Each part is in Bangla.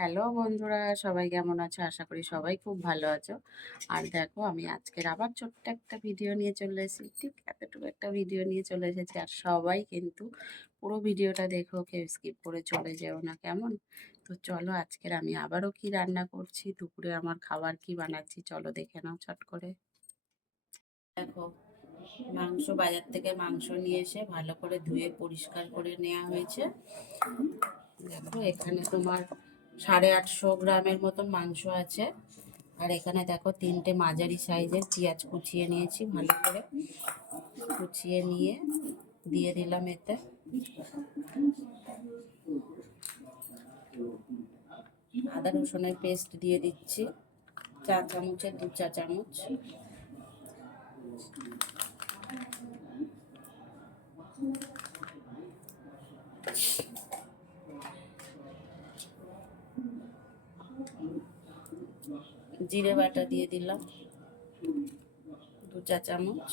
হ্যালো বন্ধুরা, সবাই কেমন আছো? আশা করি সবাই খুব ভালো আছো। আর দেখো, আমি আজকের আবার ছোট্ট একটা ভিডিও নিয়ে চলে এসেছি। ঠিক এতটুকু একটা ভিডিও নিয়ে চলে এসেছি। আর সবাই কিন্তু পুরো ভিডিওটা দেখো, কেউ স্কিপ করে চলে যেও না, কেমন? তো চলো, আজকের আমি আবারও কি রান্না করছি, দুপুরে আমার খাবার কি বানাচ্ছি, চলো দেখে নাও চট করে। দেখো, বাজার থেকে মাংস নিয়ে এসে ভালো করে ধুয়ে পরিষ্কার করে নেওয়া হয়েছে। দেখো, এখানে তোমার 850 গ্রামের মতো মাংস আছে। আর এখানে দেখো, 3টে মাঝারি সাইজের পেঁয়াজ কুচিয়ে নিয়েছি, ভালো করে কুচিয়ে নিয়ে দিয়ে দিলাম এতে। আদা রসুনের পেস্ট দিয়ে দিচ্ছি, 4 চামচের 2 চা চামচ। জিরে বাটা দিয়ে দিলাম 2 চা চামচ।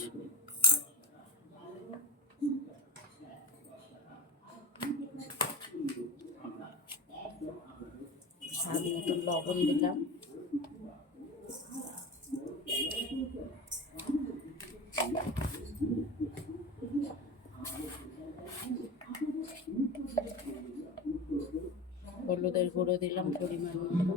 স্বাদ মতো লবণ দিলাম। হলুদের গুঁড়ো দিলাম পরিমাণ মতো।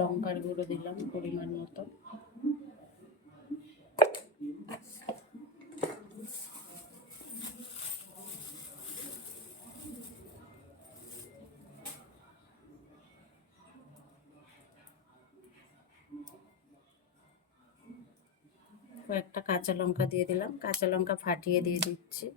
লঙ্কার গুঁড়ো দিলাম পরিমাণ মতো। কয়েকটা কাঁচা লঙ্কা দিয়ে দিলাম, কাঁচা লঙ্কা ফাটিয়ে দিয়ে দিচ্ছি।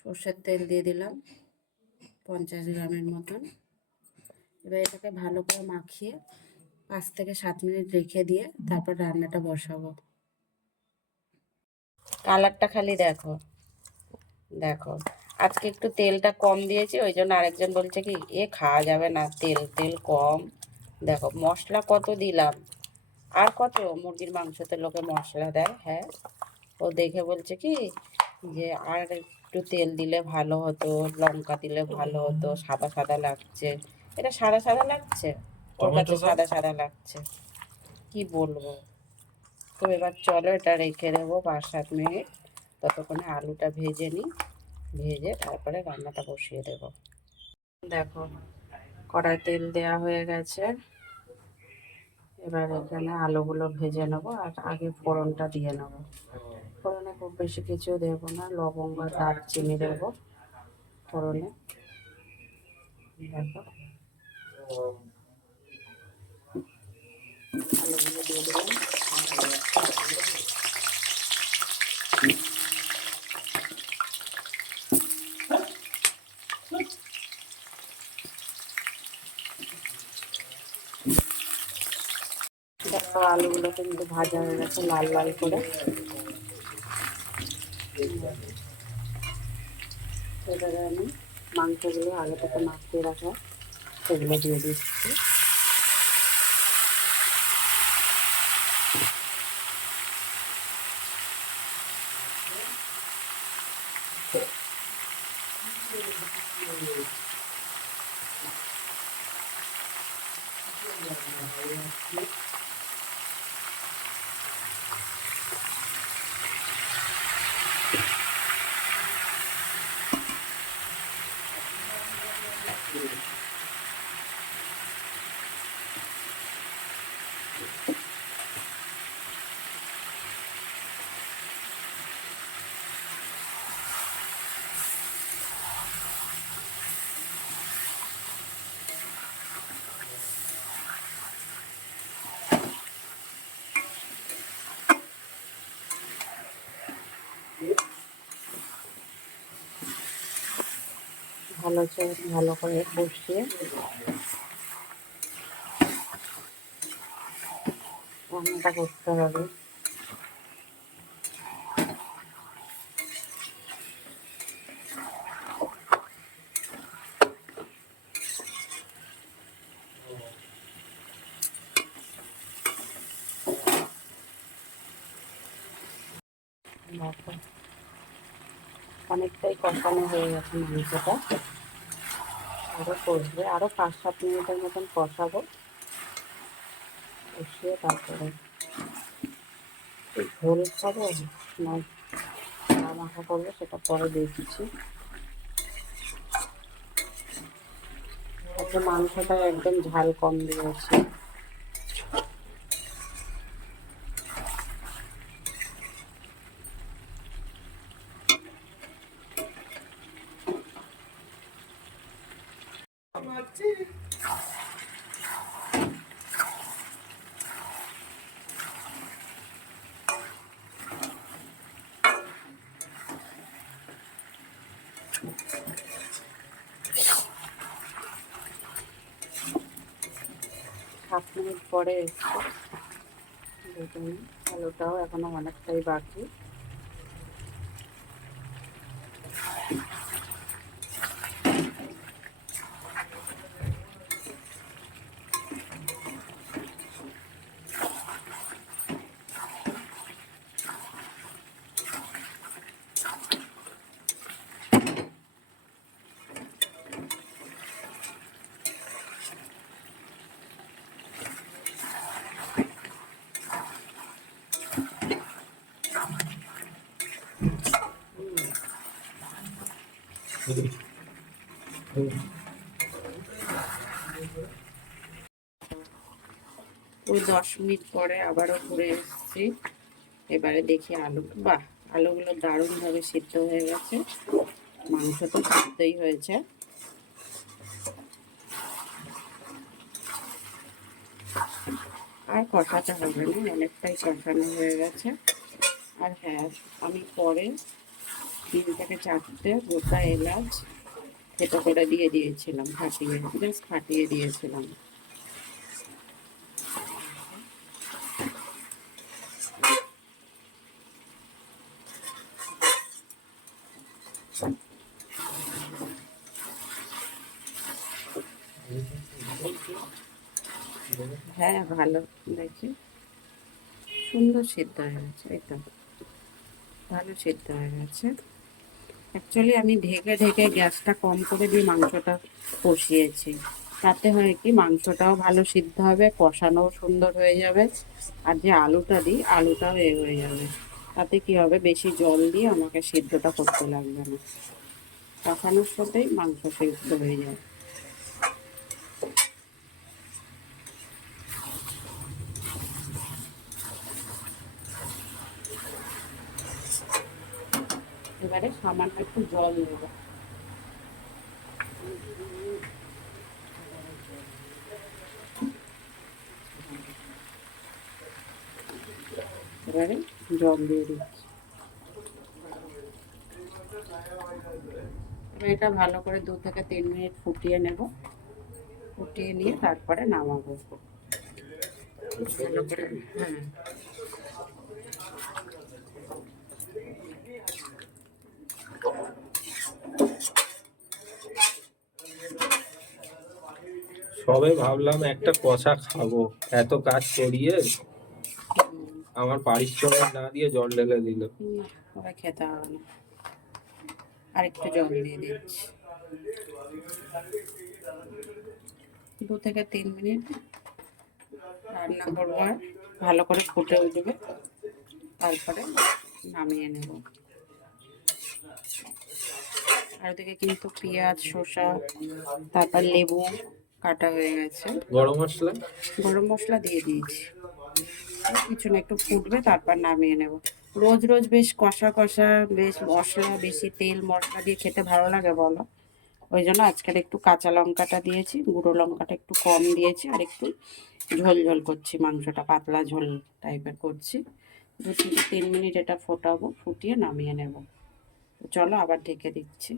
সর্ষের তেল দিয়ে দিলাম 50 গ্রামের মতন। এবার এটাকে ভালো করে মাখিয়ে 5 থেকে 7 মিনিট রেখে দিয়ে তারপর রান্নাটা বসাবো। কালারটা খালি দেখো, দেখো আজকে একটু তেলটা কম দিয়েছি, ওই জন্য আরেকজন বলছে কি খাওয়া যাবে না, তেল তেল কম। দেখো মশলা কত দিলাম, আর কত মুরগির মাংসতে লোকে মশলা দেয়। হ্যাঁ, ও দেখে বলছে কি যে আর একটু তেল দিলে ভালো হতো, লঙ্কা দিলে ভালো হতো, সাদা সাদা লাগছে। এটা সাদা সাদা লাগছে, ওর কাছে সাদা সাদা লাগছে, কি বলবো। তো এবার চলো, এটা রেখে দেবো 5-7 মিনিট, ততক্ষণে আলুটা ভেজে নিই, ভেজে তারপরে রান্নাটা বসিয়ে দেব। দেখো, কড়াই তেল দেওয়া হয়ে গেছে। এবার এখানে আলুগুলো ভেজে নেব, আর আগে ফোড়নটা দিয়ে নেব। ফোড়নে খুব বেশি কিছু দেবো না, লবঙ্গ আর দারচিনি দেবো ফোড়নে। দেখো, আলুগুলো দিয়ে দিলাম। দেখো, আলুগুলো কিন্তু ভাজা হয়ে গেছে লাল লাল করে। এবারে আমি মাংসগুলো আগে থেকে মাখিয়ে রাখা সেগুলো দিয়ে দিচ্ছি। ভালো করে কষিয়ে রান্নাটা করতে হবে। দেখো অনেকটাই কষানো হয়ে গেছে মাংসটা, আরও কষবে, আরও 5-7 মিনিটের মতন কষাবো। কষিয়ে তারপরে ঝোল খাবো না মাখা করবো সেটা পরে দেখছি। আজকে মাংসটা একদম ঝাল কম দিয়েছি। সাত মিনিট পরে এসছে, দেখুন আলুটাও এখনো অনেকটাই বাকি। ওই 10 মিনিট পরে আবারও ঘুরে এসেছি। এবারে দেখি আলু, বাহ আলুগুলো দারুণভাবে সিদ্ধ হয়ে গেছে, মাংস তো সিদ্ধই হয়েছে। আর কষাতে হবে না, অনেকটাই কষানো হয়ে গেছে। আর হ্যাঁ, আমি পরে 3 থেকে 4টে গোটা এলাচ থেতো করে দিয়ে দিয়েছিলাম, ফাটিয়ে, জাস্ট ফাটিয়ে দিয়েছিলাম। হ্যাঁ ভালো, দেখি সুন্দর সিদ্ধ হয়ে গেছে, এই তো ভালো সিদ্ধ হয়ে গেছে। অ্যাকচুয়ালি আমি ঢেকে ঢেকে গ্যাসটা কম করে দিয়ে মাংসটা কষিয়েছি, তাতে হয় কি মাংসটাও ভালো সিদ্ধ হবে, কষানোও সুন্দর হয়ে যাবে, আর যে আলুটা দিই আলুটাও হয়ে যাবে। তাতে কি হবে, বেশি জল দিয়ে আমাকে সিদ্ধটা করতে লাগবে না, কষানোর সাথেই মাংস সিদ্ধ হয়ে যায়। এবারে সামান্য একটু জল দেবো। এবারে জল দিয়ে দিচ্ছি। এবার এটা ভালো করে 2 থেকে 3 মিনিট ফুটিয়ে নেব, ফুটিয়ে নিয়ে তারপরে নামাবো। ভালো করে, হ্যাঁ সবে ভাবলাম একটা কষা খাবো, এত কাজ করিয়ে আমার পারিশ্রমিক না দিয়ে জল ঢেলে দিল। ওরা খেতে হবে না, আর একটু জল দিয়ে দিচ্ছি। 2 থেকে 3 মিনিট রান্না করবো, আর ভালো করে ফুটে উঠবে, তারপরে নামিয়ে নেব। আর ওদিকে কিন্তু পেঁয়াজ, শসা, তারপর লেবু কাটা হয়ে গেছে। গরম মশলা, গরম মশলা দিয়ে দিয়েছি। কিছু না, একটু ফুটবে তারপর নামিয়ে নেব। রোজ রোজ বেশ কষা কষা, বেশ মশলা বেশি, তেল মশলা দিয়ে খেতে ভালো লাগে বলো, ওই জন্য আজকের একটু কাঁচা লঙ্কাটা দিয়েছি, গুঁড়ো লঙ্কাটা একটু কম দিয়েছি, আর একটু ঝোল ঝোল করছি, মাংসটা পাতলা ঝোল টাইপের করছি। 2 থেকে 3 মিনিট এটা ফোটাবো, ফুটিয়ে নামিয়ে নেব। চলো আবার ঢেকে দিচ্ছি।